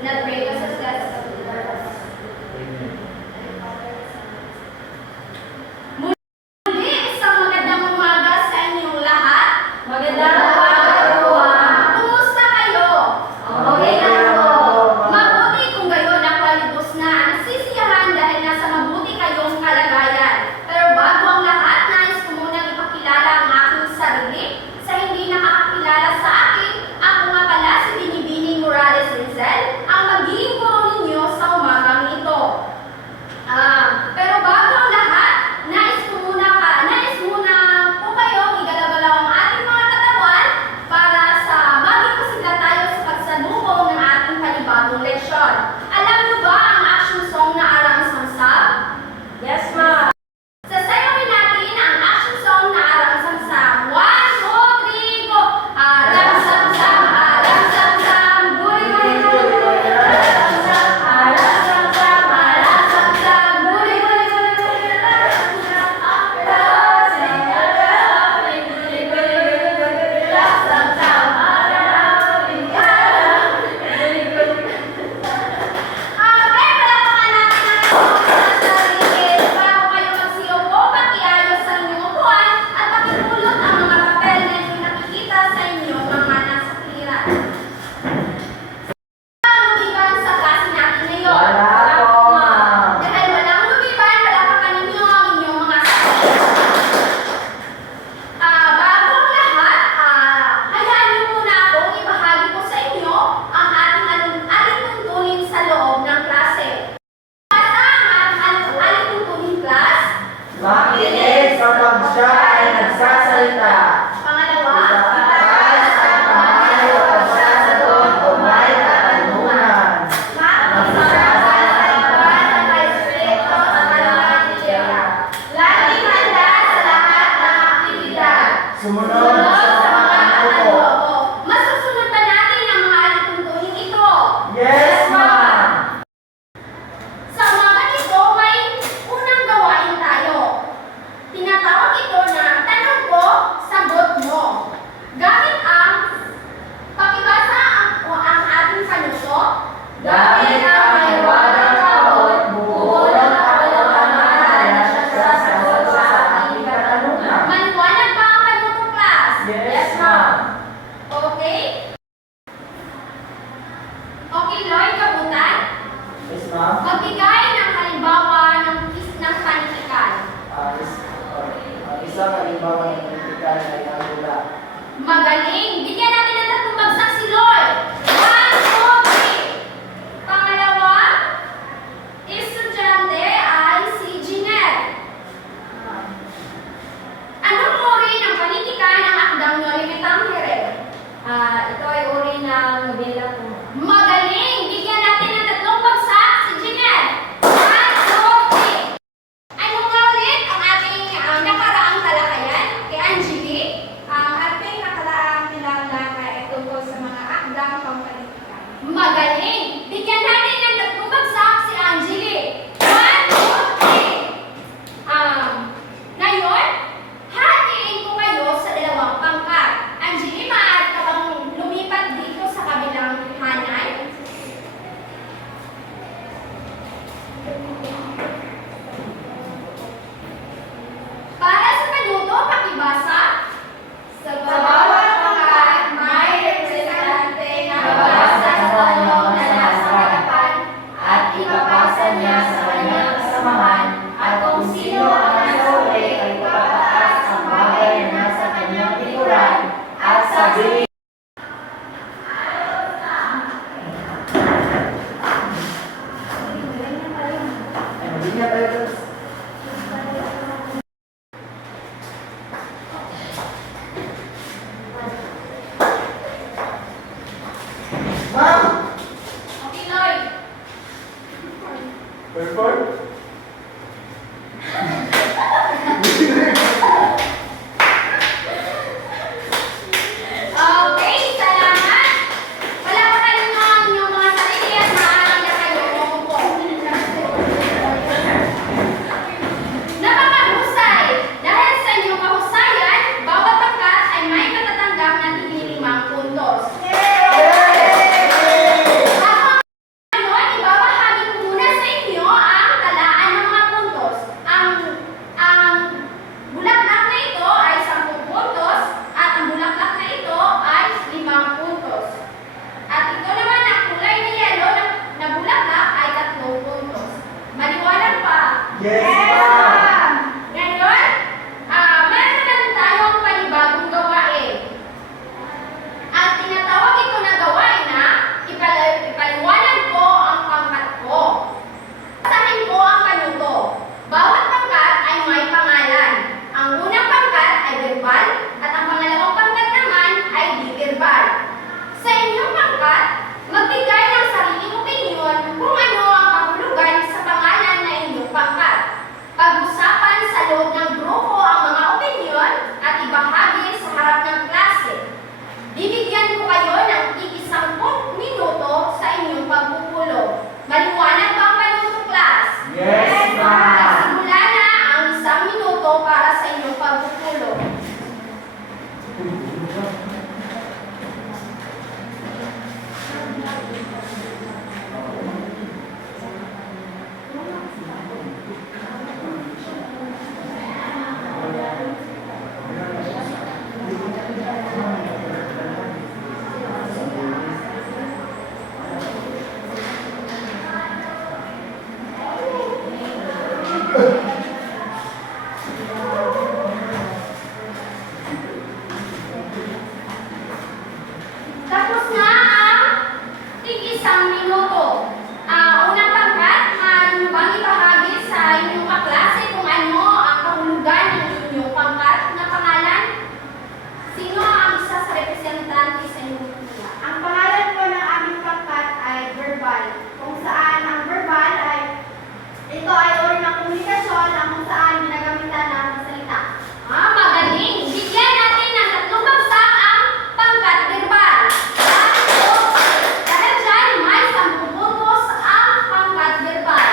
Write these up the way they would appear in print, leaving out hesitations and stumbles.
Pinag-pray ka sa gas. Muli, isang magandang umaga sa inyong lahat. Magandang umaga po. Kumusta kayo? Okay lang po. Mabuti kung gayon ako ay lubos na nasisiyahan dahil nasa mabuti kayong kalagayan. Pero bago ang lahat, nais ko munang ipakilala ang aking sarili. Sa hindi nakakakilala sa akin, ako nga pala si Binibining Morales Rizal, ang magiging guro ninyo sa umagang ito. Pero bago ang lahat, nais muna po kayong igalaw-galaw ang ating mga katawan para sa maging masigla tayo sa pagsalubong ng ating panibagong leksyon. Alam niyo ba ang action song na Arang Samsam? Yes, ma'am. Sasayawin natin ang action song na Arang Samsam. 1, 2, 3, go! Arang Samsam, Arang Samsam, guri guri guri guri, Arang Samsam, Arang Samsam, Arang Samsam, guri guri guri guri, Arang Samsam, Arang guri guri guri guri, Arang Samsam, Arang guri guri guri. Palakpakan natin ang inyong sarili. Bago kayo magsiyaw po, pakiayos ang inyong upuan at pakipulot ang mga papel na inyong nakikita sa inyong mga nasa kliran. Ang lumiban sa klase natin ngayon. Wala po, ma'am. Dahil walang lumiban, palakpakan ninyo ang inyong mga sarili. Bago ang lahat, hayaan niyo muna akong ibahagi ko sa inyo ang ating alituntunin sa loob ng klase. Basta ang ating alituntunin, class. Makinig kapag siya ay nagsasalita. Pangalawa, Itaas ang kamay o pagsasagot o may katanungan. magsasasalan ng respeto sa kanilang ideya. Laging handa sa lahat ng aktibidad. Sumunod sa mga upo. Masusunod ba natin ang mga alituntunin ito? Yes, ma'am. Sa umaga ito, may unang gawain tayo. Tinatawag ito na tanong ko, sagot mo. Gamit ang pakibasa ang ating panuso. Gamit ang maliwanag na kahon, bubulot ako ng kamay na sasagot sa aking katanungan. Maliwanag ba ang panuto, class? Yes, ma'am. Okay? Okay, Lloyd, kabutan? Yes, ma'am. Magbigay ng halimbawa ng panitikan. Isang halimbawa ng kritikal ay ang tula. Magaling! Bigyan natin ng tatlong bagsak si Lloyd. 1, 2, 3. Pangalawa, estudyante ay si Jeanette. Anong uri ng panitikan ng akdang Noli Me Tangere? Ito ay uri ng nobela po. Magaling! Bigyan natin ng tatlong bagsak si Jeanette. 1, 2, 3. Ano nga ulit ang ating nakaraang talakayan kay Angeli? Ang ating nakalaang nilalaka ay tungkol sa mga akdang pampanitikan. Magaling! Bigyan natin ng tatlong bagsak si Angeli. 1, 2, 3. Ngayon, hatiin ko kayo sa dalawang pangkat. Angeli, maaari ka bang lumipat dito sa kabilang hanay? Para sa panuto, pakibasa. Sa bawat pangkat, may representante na babasa sa tono na nasa harapan at ipapasa niya sa kanyang kasamahan at kung sino ang nasa uli ay papataas ang bagay na nasa kanyang likuran at sabihin. Hindi niya tayo. Ma'am! Okay, Lloyd. Perfect. isang minuto. Unang pangkat, maaari nyo bang ibahagi sa inyong kaklase kung ano ang kahulugan ng inyong pangkat na pangalan? Sino ang isa sa representante sa inyong pila? Ang pangalan po ng aming pangkat ay verbal, kung saan ang verbal ay ito ay uri ng komunikasyon na kung saan ginagamitan ng salita. Magaling! Bigyan natin ng 3 bagsak ang pangkat verbal. 1, 2, dahil dyan, may 10 puntos ang pangkat verbal.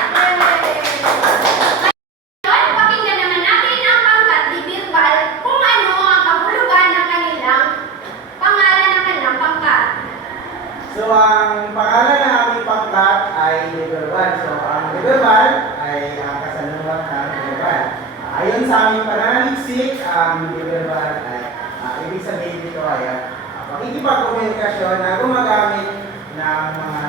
Ngayon, pakinggan naman natin ang pangkat di verbal kung ano ang kahulugan ng kanilang pangalan ng kanilang pangkat. So, ang pangalan ng aming pangkat ay Liberal. So, ang Liberal ay kasaluhan ng Liberal. Ayon sa aming pananaliksik, ang Liberal ay ibig sabihin dito ay pakikipagkomunikasyon na gumagamit ng mga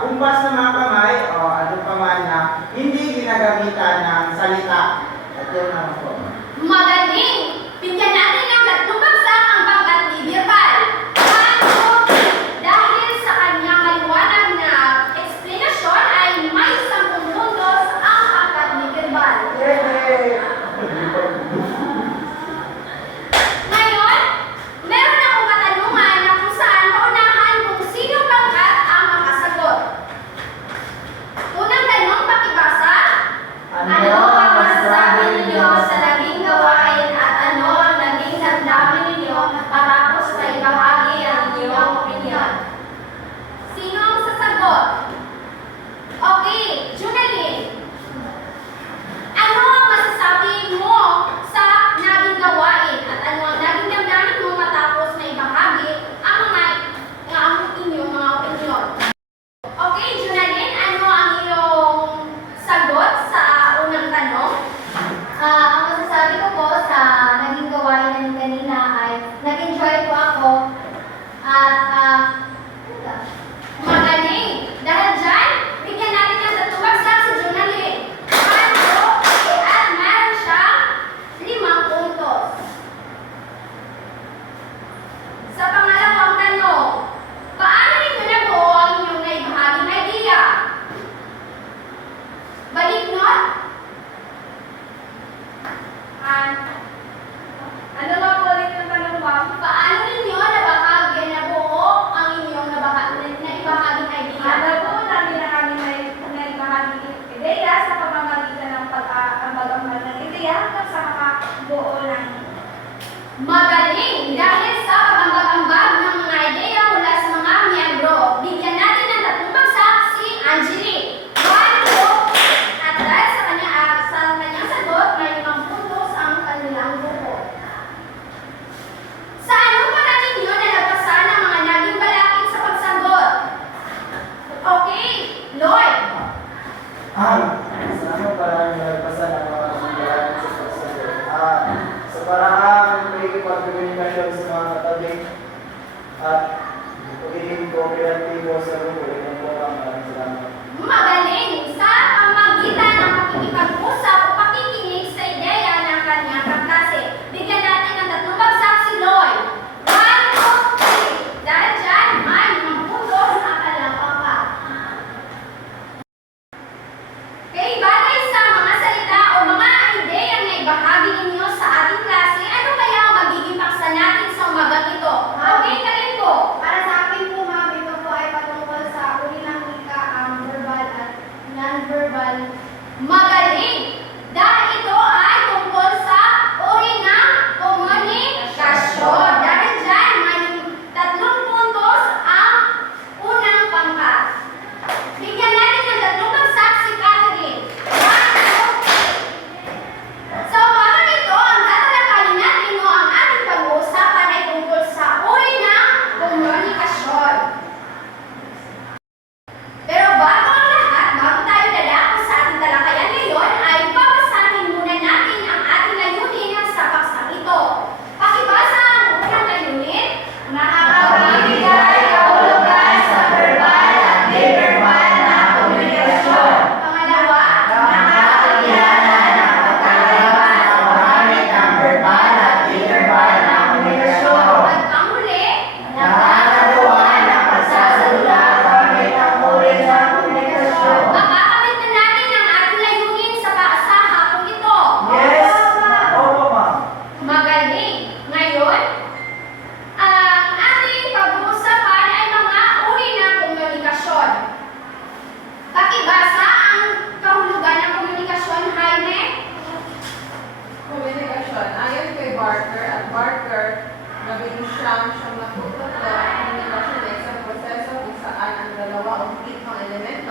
kumpas ng mga kamay o ano pa man na hindi ginagamitan ng salita. At yun naman po. Magaling! Bigyan natin ng 3 bagsak ang pangkat di verbal. 1, 2, dahil sa kanyang maliwanag na eksplanasyon ay may 10 puntos ang pangkat di verbal. Yay! Ngayon, meron akong katanungan na kung saan paunahan kung sino pangkat ang makasagot. Unang tanong, pakibasa. Ano ang masasabi ninyo sa naging gawain at ano ang naging damdamin ninyo matapos na ibahagi ang inyong opinion? Sino ang sasagot? Okay, Junalyn. Ano ang masasabi mo sa naging gawain at ano ang naging damdamin mo matapos na ibahagi ang inyong mga opinion? Okay, Junalyn, ano ang iyong sagot sa unang tanong? Ang masasabi ko po sa naging gawain namin kanina ay nag-enjoy po ako at Magaling! Dahil dyan, bigyan natin ng 3 bagsak si Junalyn. 1, 2, at meron siyang 5 puntos. Sa pangalawang tanong, paano ninyo nabuo ang inyong naibahaging idea? Baliknot? ano nga po ulit yung tanong, ma'am? Paano ninyo nabuo ang inyong naibahaging idea? Nabuo namin ang aming naibahaging ideya sa pamamagitan ng pag-ambag-ambag ng ideya hanggang sa makabuo ng Magaling! Dahil sa pag-ambag-ambag ng mga ideya mula sa mga miyembro, bigyan natin ng 3 bagsak si Angelique. 1, 2, at dahil sa kanyang sagot, may 5 puntos ang kanilang grupo. Sa anong paraan ninyo nalampasan ang mga naging balakid sa pagsagot? Okay, Lloyd. Sa ano parang nagpasan ang mga pagkakas sa pagsagot? Sa parang pakikipagkomunikasyon sa mga katabi at pagiging kooperatibo sa grupo. Ito po ang maraming salamat. Magaling! Sa pamagitan ng pakikipag-usap o pakikinig sa ideya ng kanyang kaklase, bigyan natin ng 3 bagsak si Lloyd. 1, 2, 3. Dahil dyan, may 5 puntos ang kanilang pangkat. Okay, bagay sa mga salita o mga ideyang naibahagi ninyo sa ating klase, ano kaya ang magiging paksa natin sa umagang ito? Okay, Karin po. para sa akin po, ma'am, ito po ay patungkol sa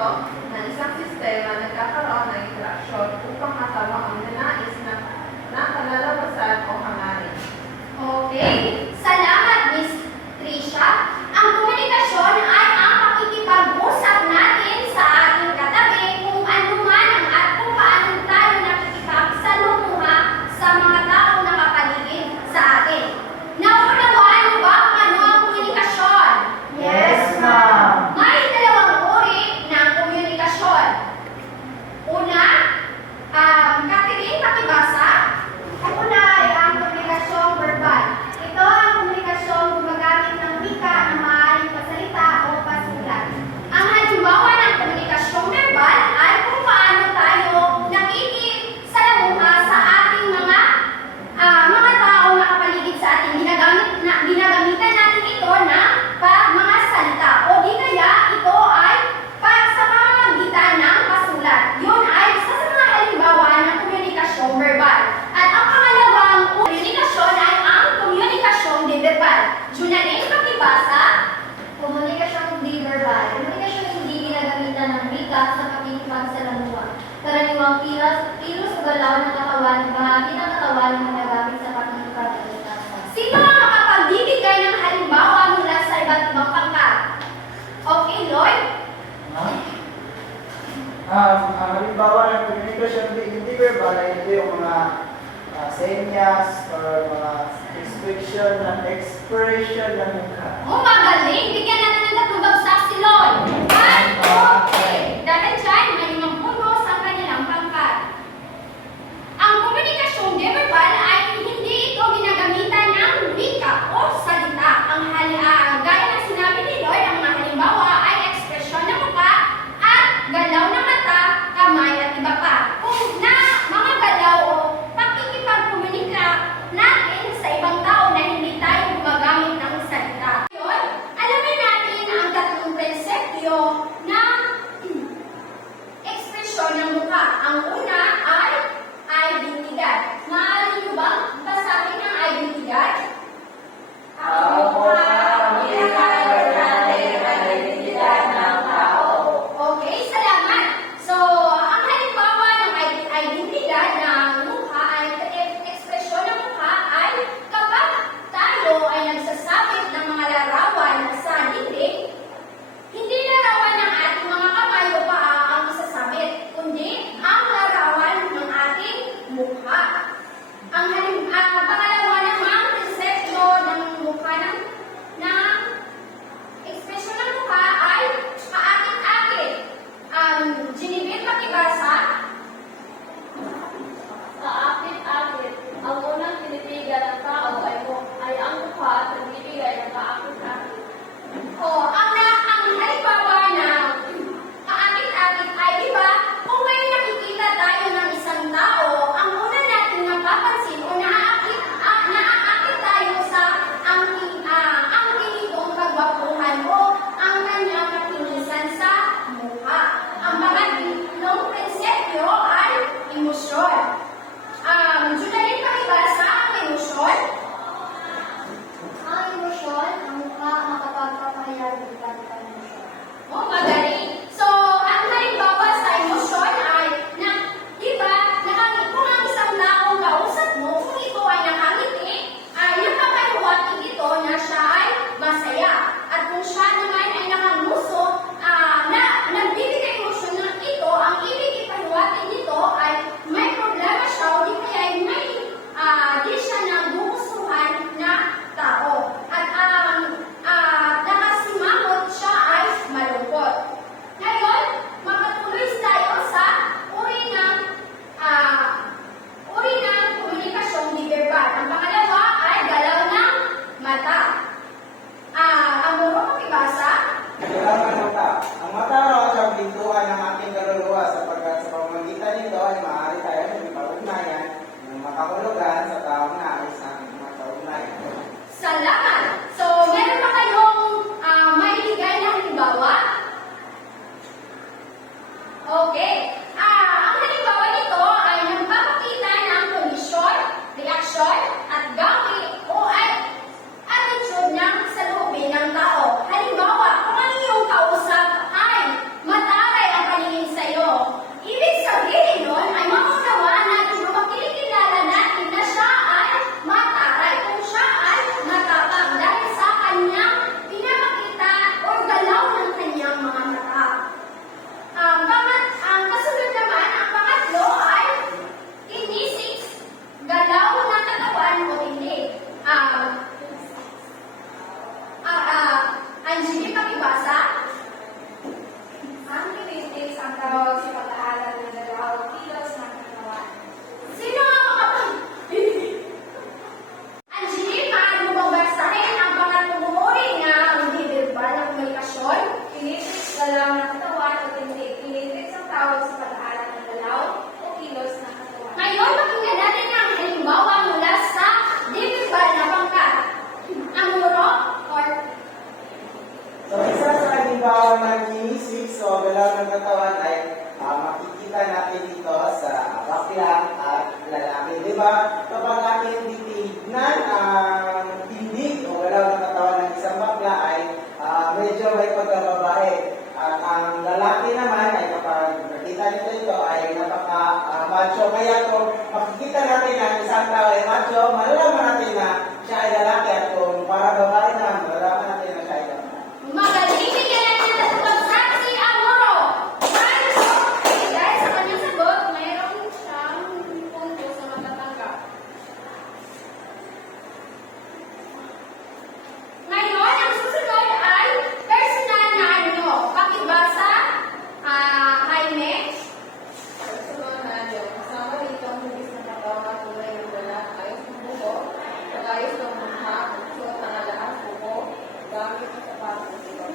ito ng isang sistema nagkakaroon ng interaksyon upang matawa ang nanais na kalalabasan o hangarin. Okay. Salamat, Miss Trisha. Ang komunikasyon ay ang pakikipag-usap natin sa ating katabi kung ano man ang at kung paano tayo nakikipagsalumuha sa mga taong nakapaligid sa atin. Naunawaan mo ba kung ano ang komunikasyon? Yes, ma'am. May dalawang uri ng komunikasyon. Una, Catherine, pakibasa. Una ay ang komunikasyong verbal. Ito ang komunikasyong gumagamit ng wika na maaaring pasalita o pasulat. Ang halimbawa ng komunikasyong verbal ay kung paano tayo nakikisalamuha sa ating mga taong nakapaligid sa atin. Ginagamitan natin ito ng mga salita o di kaya ito ay sa pamamagitan ng pasulat. Yun ay isa sa mga halimbawa ng komunikasyong verbal. At ang pangalawang komunikasyon ay ang komunikasyong di-verbal. Junalyn, pakibasa. Komunikasyong di verbal. Komunikasyong hindi ginagamitan ng wika sa pakikipagsalamuha. Karaniwang kilos o galaw ng katawan, bahagi ng katawan na ginagamit sa pakikipagsalita. Sino ang makapagbibigay ng halimbawa mula sa iba't ibang pangkat? Okay, Lloyd? Ang halimbawa ng komunikasyon hindi verbal ay ito yung mga senyas or mga expression ng mukha. Magaling! Bigyan natin ng tatlong bagsak si Lloyd. Ay, okay. Dahil dyan, may 5 puntos ang kanilang pangkat. Ang komunikasyong di-verbal ay hindi ito ginagamitan ng wika o salita. Gaya ng sinabi ni Lloyd, ang mga halimbawa ay ekspresyon ng mukha at galaw ng mata, kamay at iba pa. Kung na mga galaw o pakikipagkomunika natin sa ibang tao na hindi tayo gumagamit ng salita. Ngayon, alamin natin ang tatlong prinsipyo ng pagtawag sa pag-aaral ng dalawang kilos ng katawan. Sino ang makapag... Angie, paano mo basahin ang pangatlong uri ng di-verbal na komunikasyon? Kinetics, galaw ng katawan o tindig. Kinetics ang tawag sa pag-aaral ng galaw o kilos ng katawan. Ngayon, pakinggan natin ang halimbawa mula sa di-verbal na pangkat. Ang muro or So, isa sa halimbawa ng kinesis o galaw ng katawan ay makikita natin dito sa bakla at lalaki. Di ba? Kapag ating titignan ang tindig o galaw ng katawan ng isang bakla ay medyo may pagkababae. At ang lalaki naman ay kapag nakita nito ito ay napaka-macho. Kaya kung makikita natin na ang isang tao ay macho, malalaman natin na siya ay lalaki at kung para babae na, malalaman natin na siya ay lalaki. magaling bigyan natin sa pagsaksi ang muro. Dahil sa kanyang sagot, mayroon siyang punto sa matatanggap. Ngayon, ang susunod ay personal na ano. Pakibasa, Jaime. Sunod na yun. Kasama dito ang hugis ng katawan at tulay ng dala, ayos ng buko, pag-ayos ng mukha, suot ng alaang buko, gamit ng sapatos ng iba.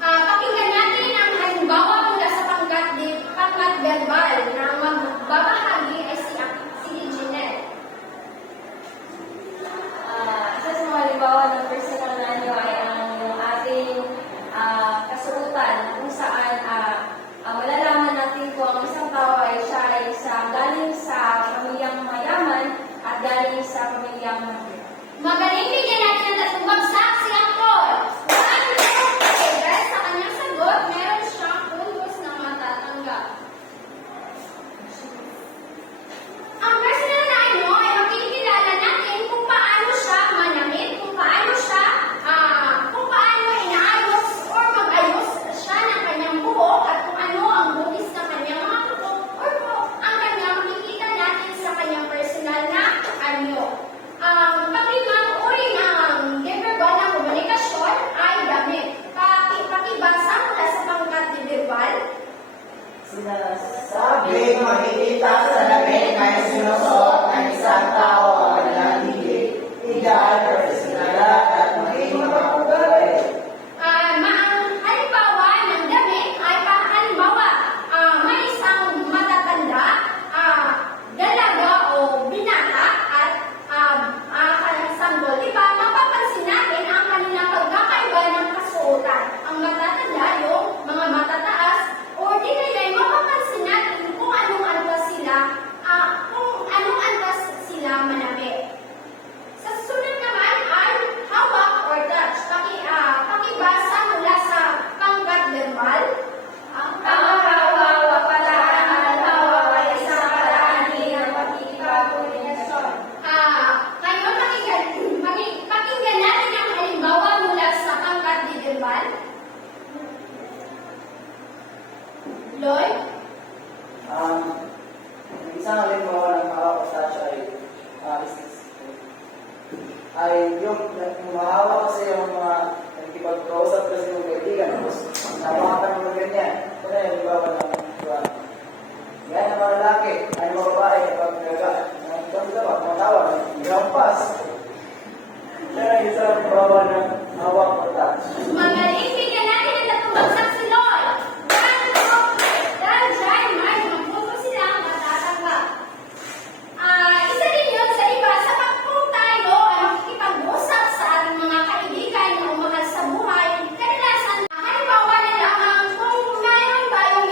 Pakinggan natin ang halimbawa mula sa pangkat verbal na magbabahagi ay si Jeanette. Isa sa mga halimbawa ng personal na nyo ay ang ating kasuotan kung saan malalaman natin kung ang isang tao ay siya ay galing sa pamilyang mayaman at galing sa pamilyang mahirap. Magaling bigyan natin ng tatlong bagsak si Angkol. Dahil sa kanyang sagot, meron siyang puntos na matatanggap. Ang personal na ano ay makikilala natin kung paano siya manamit, kung paano inaayos or mag-ayos siya ng kanyang buhok at kung ano ang butis ng kanyang mga kuko or kung ang kanyang makikita natin sa kanyang personal na anyo. Ang panglimang uri ng di-verbal na komunikasyon ay damit. Pakibasa mula sa pangkat di-verbal. Sinasabing makikita sa damit ay sinusuot ng isang tao ang kanyang higit, ideal, personalidad at maging mapapugali. Ang halimbawa ng damit ay halimbawa may isang matatanda, dalaga o binata at sanggol. Diba, mapapansin natin ang kanilang pagkakaiba ng kasuotan. Ang matatanda, yung mga matataas, o di kaya mapapansin natin kung anong antas sila manamit. Sa susunod naman ay hawak or touch. Pakibasa mula sa pangkat verbal. Ang hawak palaan at hawak ay isang paraan din ng pakikipagkomunikasyon. Ngayon, pakinggan natin ang halimbawa mula sa pangkat verbal. Lloyd? Isang halimbawa ng hawak o touch ay yung mahawak kasi yung mga nagkipag-kausap kasi yung kaibigan. Tapos, napakan mo ganyan. Ito na yung halimbawa ng iba. Yan ang mga lalaki, ay mga babae kapag matawa, irampas. Yan ang isang halimbawa ng hawak o touch. Magaling bigyan natin ang tatlong bagsak si Lloyd. Dahil dyan, may magpupo silang matatanggap. Isa din yun sa iba, sa kung tayo ay makikipag-usap sa ating mga kaibigan na umahal sa buhay, kadalasan, halimbawa na lamang kung mayroon ba yung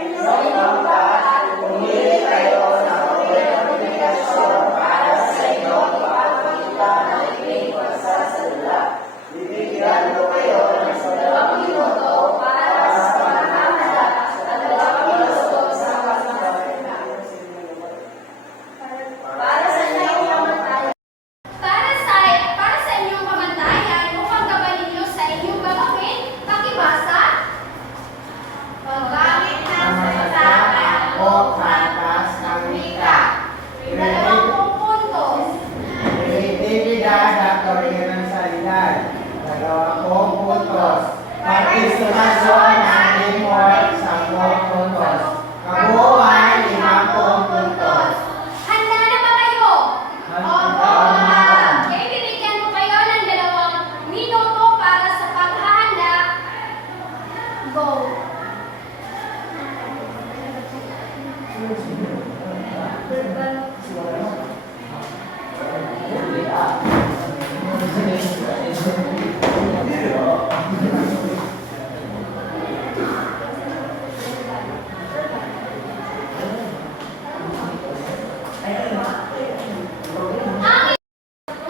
inyong pagkat, pumili kayo ng komunikasyon para sa inyong ipapakita ng inyong pagsasalita. Bibigyan ko kayo ng 2 minuto para sa paghahanap at 2 minuto sa pagsasalita. Para sa inyong pamantayan. Para sa inyong pamantayan, upang gabayin niyo sa inyong gagawin, pakibasa. Paggamit ng salita o patas ng wika. 20 puntos. Kreatibidad at originalidad. 20 puntos. Partisipasyon ng teamwork 10 puntos. Kabuuan 50 puntos. Handa na ba kayo? Opo, ma'am. Okay, bibigyan ko kayo ng 2 minuto para sa paghahanda. Go.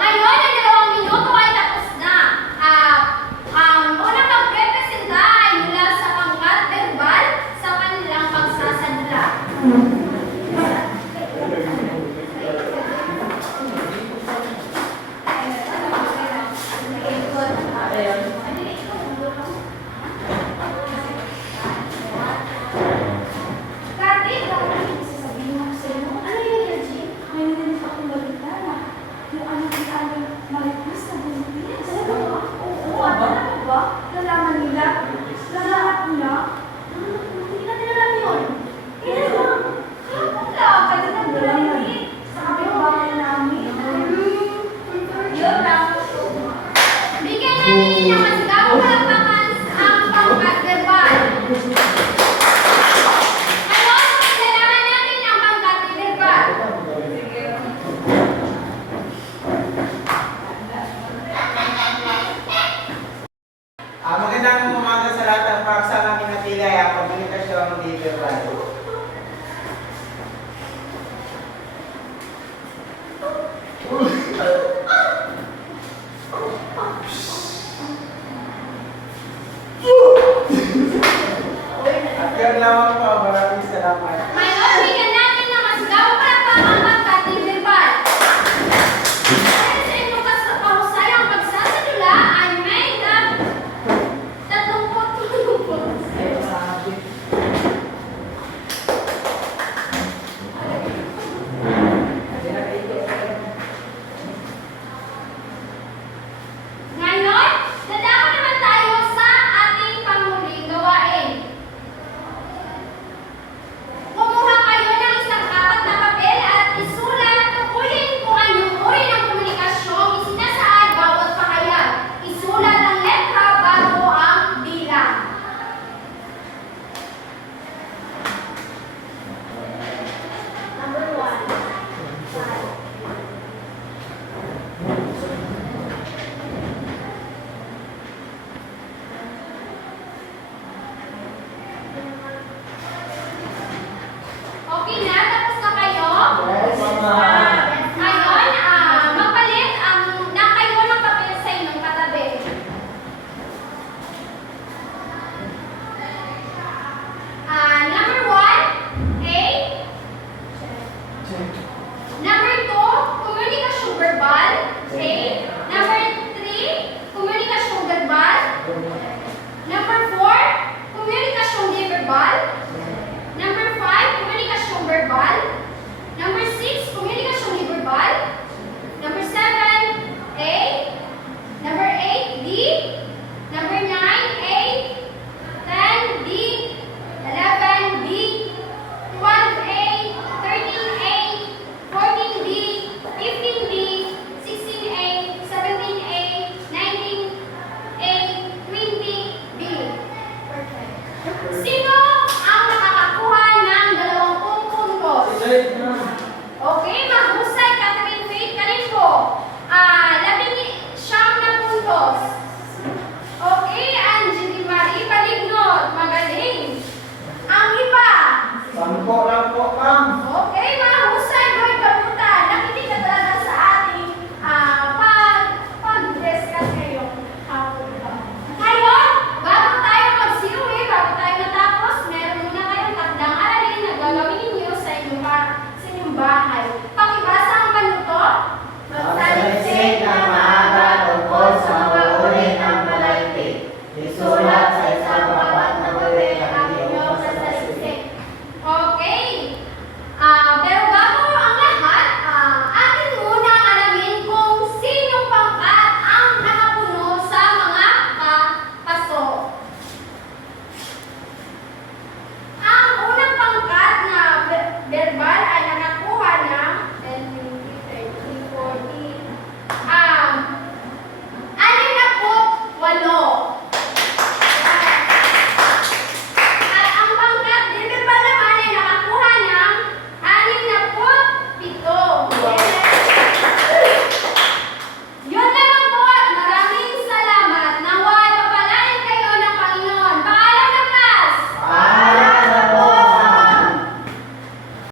Ngayon, ang 2 minuto ay tapos na. Ang unang magrepresenta ay mula sa pangkat verbal sa kanilang pagsasadla. Kati, sasabihin mo sa inyo, ano yun, Reggie? May narinig akong balita na yung anak ni Aling Marites na buntis. Talaga ba? Oo, alam mo ba? Nalaman nila? Lahat nila? Hindi na nila alam yun. Kaya lang, kapag lang, kanina narinig. Sabi ko bakit namin? Yun lang. Bigyan natin ng mas gawang palakpakan ang pangkat verbal. Ngayon, kailangan natin ang pangkat verbal. Magandang umaga sa lahat ng paksa ng pinatilay ang komunikasyon ng verbal. At yan lamang po, maraming salamat.